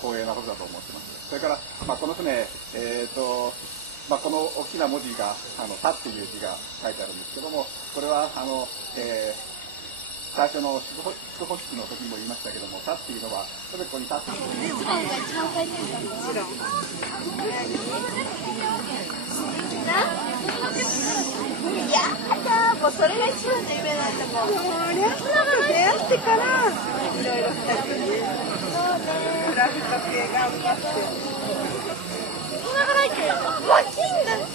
光栄なことだと思ってます。それから、この船、この大きな文字が「田」っていう字が書いてあるんですけども、これは最初の宿保宿の時にも言いましたけども、田っていうのはそれここに立っている。いやだ、もうそれが一番の夢なんだもん。そりゃそう出会ってからいろいろ2人でね、クラフト系頑張って。繋がないけど、わ、金だし。